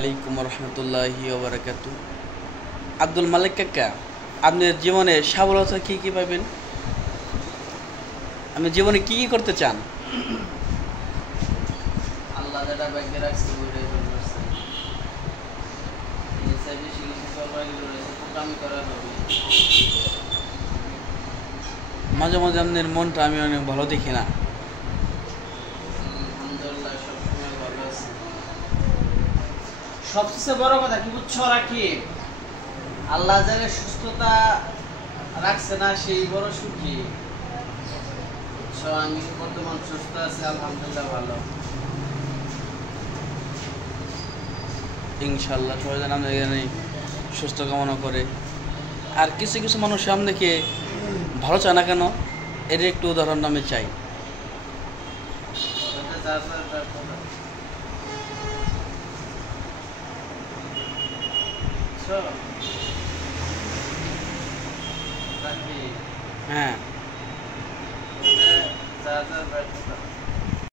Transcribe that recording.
আলাইকুম রহমতুল্লাহি ওয়া বারাকাতুহু। আব্দুল মালিক কাকা, আপনার জীবনে সফলতা কী কী পাবেন? আপনি জীবনে কী কী করতে চান? আল্লাহ যেটা ভাগ্যে রাখছে ওইটাই করছে। এই সাইডে শিখেছি সবাই রয়েছে আমি করা হবে। মাঝে মাঝে আপনার মনটা আমি অনেক ভালো দেখি না। আলহামদুলিল্লাহ সবসময় ভালো আছে। সবচেয়ে বড় কথা কি বুঝছো রাখি, আল্লাহ যারা সুস্থতা রাখছে না সেই বড় সুখী। বুঝছো, আমি বর্তমান সুস্থ আছি আলহামদুলিল্লাহ ভালো। ইনশাল্লাহ সবাই যেন আমাদের এখানে সুস্থ কামনা করে। আর কিছু কিছু মানুষ সামনেকে ভালো চায় না কেন, এর একটু উদাহরণ আমি চাই। হ্যাঁ, ব্যর্থতা